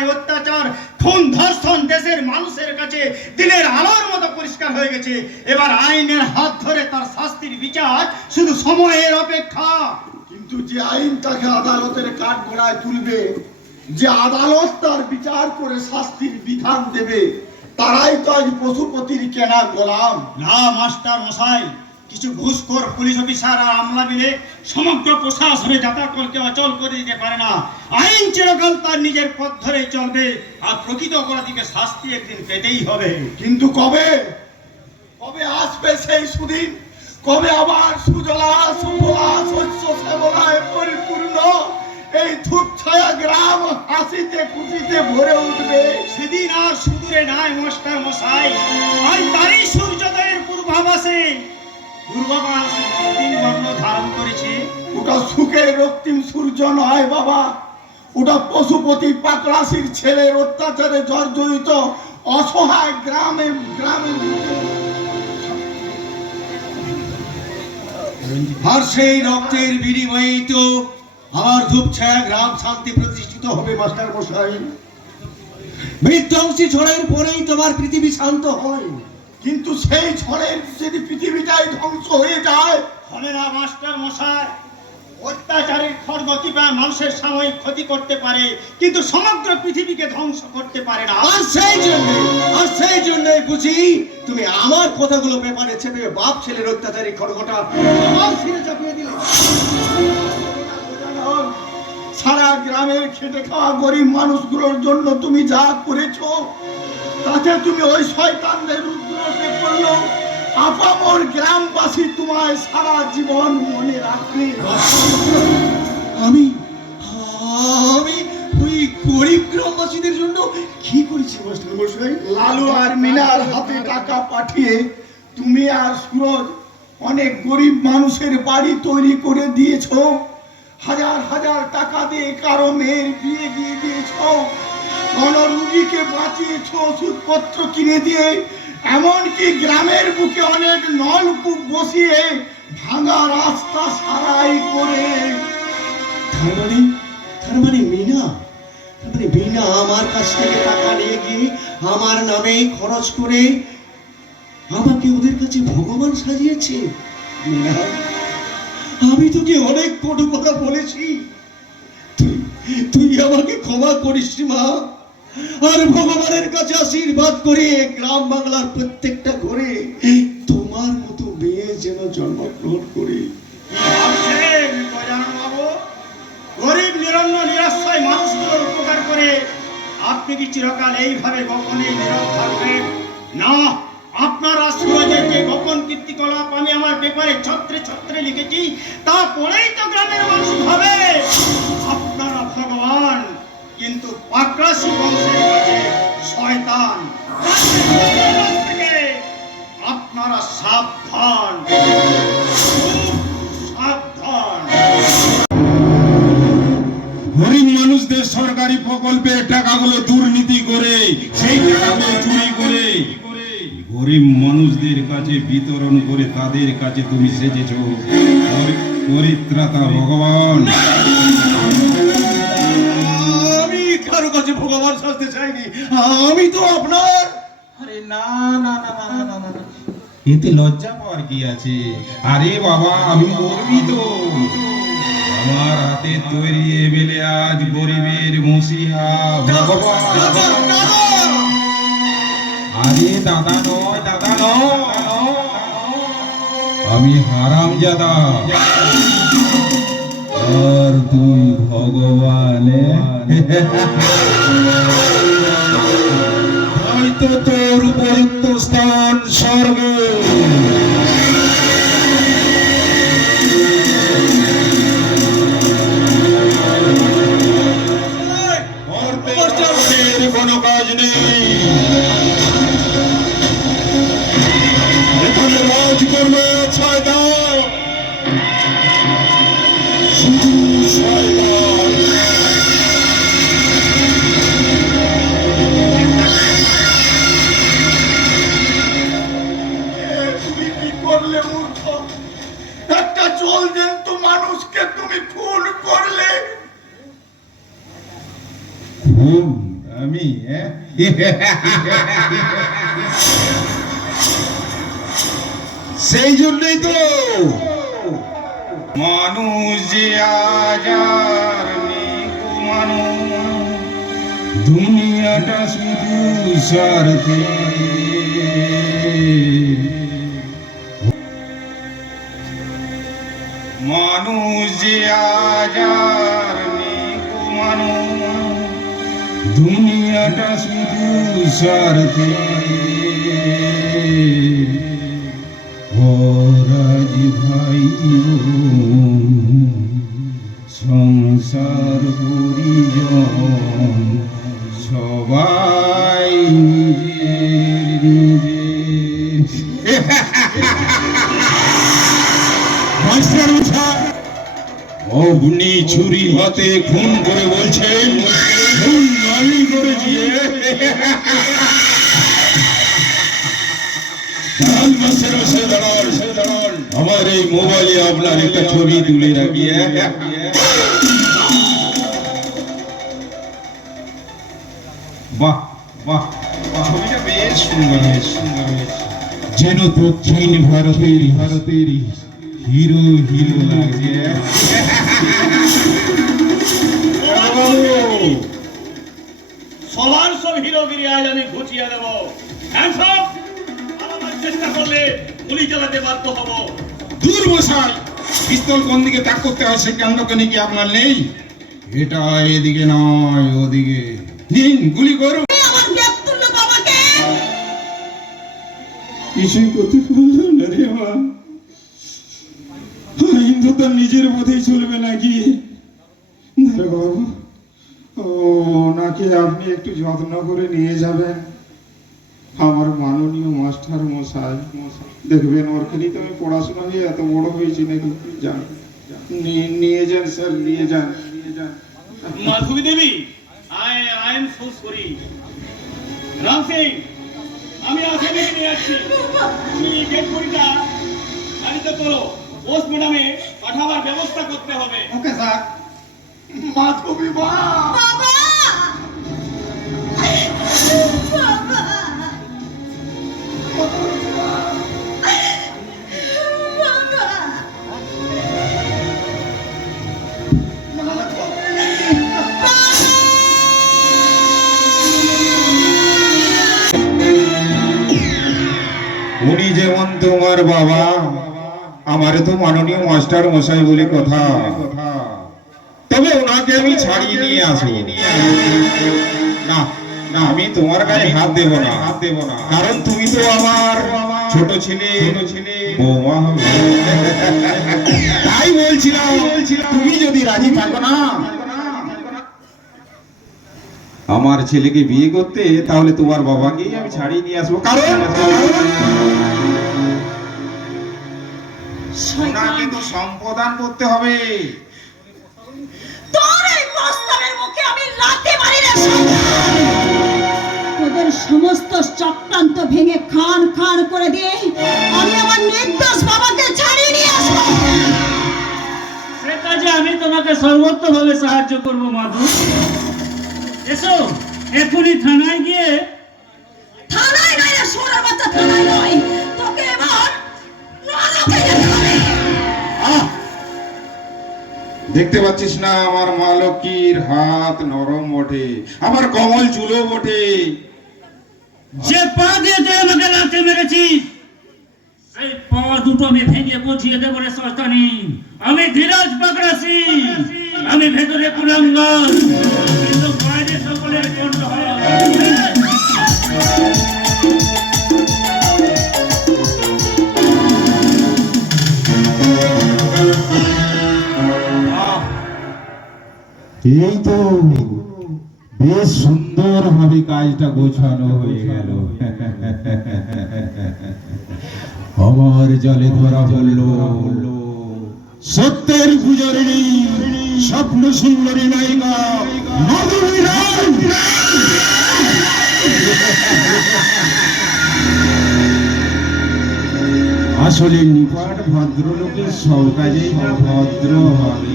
অন্যায় অত্যাচার খুন ধর্ষণ দেশের মানুষের কাছে দিনের আলোর মতো পরিষ্কার হয়ে গেছে। এবার আইনের হাত ধরে তার শাস্তির বিচার শুধু সময়ের অপেক্ষা। কিন্তু যে আইন তাকে আদালতের কাঠগড়ায় তুলবে, যে আদালত তার বিচার করে শাস্তির বিধান দেবে, তারাই তো আজ পশুপতির কেনা গোলাম। না মাস্টার মশাই, কিছু ঘুষখোর পুলিশ অফিসার আর আমলা মিলে সমগ্র প্রশাসনে যাতায়াতকে অচল করে দিতে পারে না। আইন চিরকাল তার নিজের পথ ধরেই চলবে, আর প্রকৃত অপরাধীকে শাস্তি একদিন পেতেই হবে। কিন্তু কবে কবে আসবে সেই সুদিন? কবে আবার সুজলা সুফলা শস্য শ্যামলায় পরিপূর্ণ এই ধূপছায়া গ্রাম হাসিতে খুশিতে ভরে উঠবে? সেদিন আর সুদূরে নাই মাস্টার মশাই। আর তারই সূর্যোদয়ের পূর্বাভাসে পূর্বাভাস তিন বর্ণ ধারণ করেছে। ওটা সুখের রক্তিম সূর্য নয় বাবা, ওটা পশুপতি পাকড়াশির ছেলের অত্যাচারে জর্জরিত অসহায় গ্রামের আর সেই রক্তের বিনিময়ে তো আমার ধূপছায়া গ্রাম শান্তি প্রতিষ্ঠিত হবে মাস্টার মশাই। বিধ্বংসী ঝড়ের পরেই তোমার পৃথিবী শান্ত হয়। কিন্তু সেই ঝড়ের যদি পৃথিবীটাই ধ্বংস হয়ে যায়? হবে না মাস্টার মশাই। অত্যাচারের খড়গতিপা মানুষের সাময়িক ক্ষতি করতে পারে, কিন্তু সমগ্র পৃথিবীকে ধ্বংস করতে পারে না। আর সেই জন্য বুঝি তুমি আমার কথাগুলো পেপারে চেপে বাপ ছেলের অত্যাচারী খড়গটা আমার ফিরে চাপিয়ে দিলে। সারা গ্রামের খেটে খাওয়া গরিব মানুষগুলোর জন্য তুমি যা করেছো, তাতে তুমি ওই শয়তানদের উদ্দেশ্য করলো। আপামর গ্রামবাসী তোমায় সারা জীবন মনে রাখবে। আমি আমি ওই গরিব গ্রামবাসীদের জন্য কি করেছি মাস্টার মশাই? লালু আর মিনার হাতে টাকা পাঠিয়ে তুমি আর সুরজ অনেক গরিব মানুষের বাড়ি তৈরি করে দিয়েছো। হাজার হাজার টাকা দিয়ে কারো মেয়ের বিয়ে দিয়ে দিয়েছো, কোন রুগীকে বাঁচিয়েছো ওষুধপত্র কিনে দিয়ে, এমনকি গ্রামের বুকে অনেক নলকূপ বসিয়ে ভাঙা রাস্তা সারাই করে। তার মানে মিনা আমার কাছ থেকে টাকা নিয়ে গিয়ে আমার নামে খরচ করে আমাকে ওদের কাছে ভগবান সাজিয়েছে। মিনা, আমি তোকে অনেক কটু কথা বলেছি, তুই আমাকে ক্ষমা করিস মা। আর ভগবানের কাছে আশীর্বাদ করে গ্রাম বাংলার প্রত্যেকটা ঘরে তোমার মতো মেয়ে যেন জন্মগ্রহণ করে। গরিব নিরন্ন নিরাশ্রয় মানুষগুলোর উপকার করে আপনি কি চিরকাল এইভাবে গোপনে নীরব থাকবেন? না, আপনারা সুরজের যে গোপন কীর্তিকলাপ আমি আমার পেপারে ছত্রে ছত্রে লিখেছি, তা পড়েই তো গ্রামের মানুষ ভাবে আপনারা ভগবান, কিন্তু পাকড়াশি বংশের কাছে শয়তান। আপনারা সাবধান, সাবধান। গরিব মানুষদের সরকারি প্রকল্পে টাকাগুলো দুর্নীতি করে, সেই টাকাগুলো চুরি করে গরিব মানুষদের কাছে বিতরণ করে তাদের কাছে তুমি সেজেছ পরিত্রাতা ভগবান। আমি কারো কাছে ভগবান সাজতে চাইনি, আমি তো আপনার। আরে না না না না না না না, এতে লজ্জা পাওয়ার কি আছে? আরে বাবা, আমি গর্বিত। আমার হাতে তৈরি এমএলএ আজ গরিবের মসিহা ভগবান। আরে দাদা নয়, আমি হারামজাদা আর তুই ভগবান। হয়তো তোর উপযুক্ত স্থান স্বর্গে। কোনো কাজ নেই, এখানে রাজ করবে শয়তান, শুধু শয়তান। তুমি কি করলে মূর্খ? একটা জ্বলজ্যান্ত মানুষকে তুমি খুন করলে। খুন? আমি সেই জন্যই তো মানুষ যে আজ আর নেই গো মানুষ, দুনিয়াটা শুধু স্বার্থে। মানুষ যে আজ আর নেই গো মানুষ, দুনিয়াটা শুধু স্বার্থে। রাজ ভাই সংসার পরিজন সবাই নিজের নিজের। অগ্নি ছুরি হাতে খুন করে বলছেন খুন আমি করেছি। আমার এই মোবাইলে আপনার একটা ছবি তুলে রাখি। বাহ বাহ, ছবিটা বেশ সুন্দর, বেশ সুন্দর হয়েছে। যেন দক্ষিণ ভারতের হিরো হিরো লাগছে। সবার সব হিরোগিরি আজ আমি ঘুচিয়ে দেব। হ্যান্ডসম, আমার চেষ্টা করলে গুলি চালাতে বাধ্য হব। দূর মশাই, পিস্তল কোন দিকে তাক করতে হয় সে জ্ঞান কি আপনার নেই? এটা এদিকে নয় ওদিকে। নিন গুলি করুন। কিছুই করতে পারলাম না রে মা। হিন্দু তার নিজের বোধেই চলবে নাকি? বাবু, ওনাকে আপনি একটু যত্ন করে নিয়ে যাবেন। আমার মাননীয় মাস্টার মশাই, দেখবেন ওর খালি তো আমি পড়াশোনা নিয়ে এত বড় হয়েছি নাকি। যান, নিয়ে যান স্যার, নিয়ে যান। Madhabi Debi, I am so sorry. Ram Singh, আমি আসামিকে নিয়ে যাচ্ছি। তুমি গেট করিটা গাড়িতে তোলো। পোস্ট ম্যাডামে পাঠাবার ব্যবস্থা করতে হবে। Okay sir. মাধবী মা, বাবা! বাবা! বাবা! উনি যেমন তোমার বাবা, আমারে তো মাননীয় মাস্টার মশাই বলে কথা। তবে ওনাকে আমি ছাড়িয়ে নিয়ে আসবো না। না, আমি তোমার গায়ে হাত দেব না, কারণ তুমি তো আমার ছোট ছেলে বৌমা হবে। তাই বলছিলাম তুমি যদি রাজি থাকো না আমার ছেলেকে বিয়ে করতে, তাহলে তোমার বাবাকেই আমি ছাড়িয়ে নিয়ে আসবো। কারণ ওনাকে তো সম্প্রদান করতে হবে। তোর এই প্রস্তাবের মুখে আমি লাথি মারি রে শয়তান! তোদের সমস্ত চক্রান্ত ভেঙে খান খান করে দিয়ে আমি আমার নির্দোষ বাবাকে ছাড়িয়ে নিয়ে আসবো। সে কাজে আমি তোমাকে সর্বোত্তভাবে সাহায্য করব মাধু। এসো এখনই থানায় গিয়ে। থানায় নয় রে সোনার বাচ্চা, থানায় নয়, তোকে এবার নরকে যেতে হবে। দেখতে পাচ্ছিস না আমার মা লক্ষ্মীর হাত নরম ওঠে, আমার কমল চুলো ওঠে। যে পা দিয়ে তুই আমাকে লাথি মেরেছিস, সেই পা দুটো আমি ভেঙে বুঝিয়ে দেবো রে শয়তানি। আমি ধীরাজ বাগড়াসি, আমি ভেতরে কুলাঙ্গার, কিন্তু বাইরে সকলের জন্য এই তো বেশ সুন্দর ভাবে কাজটা গোছানো হয়ে গেল। আমার জলে ধরা বলল সত্যের পূজারিণী, স্বপ্ন সুন্দরী নায়িকা মাধবী রায়। আসলে নিপাট ভদ্রলোকের সব কাজেই ভদ্র হবে।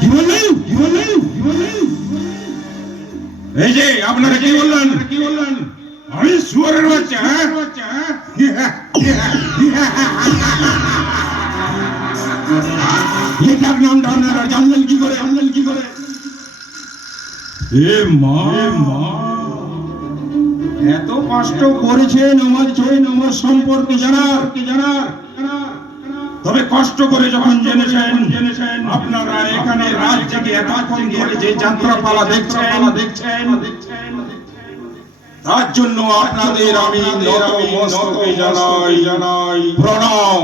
কি বললেন? কি বললেন? কি বললেন? এই যে আপনারা কি বললেন? কি বললেন? আমি শুয়োরের বাচ্চা, হ্যাঁ? এটার নামটা আপনারা জানলেন কি করে? জানলেন কি করে? এ মা, এত কষ্ট করেছেন আমার সম্পর্কে জানার, তবে কষ্ট করে যখন জেনেছেন আপনারা এখানে রাত জেগে এতক্ষণ ধরে যে যাত্রাপালা দেখছেন তার জন্য আপনাদের আমি নতমস্তকে জানাই প্রণাম।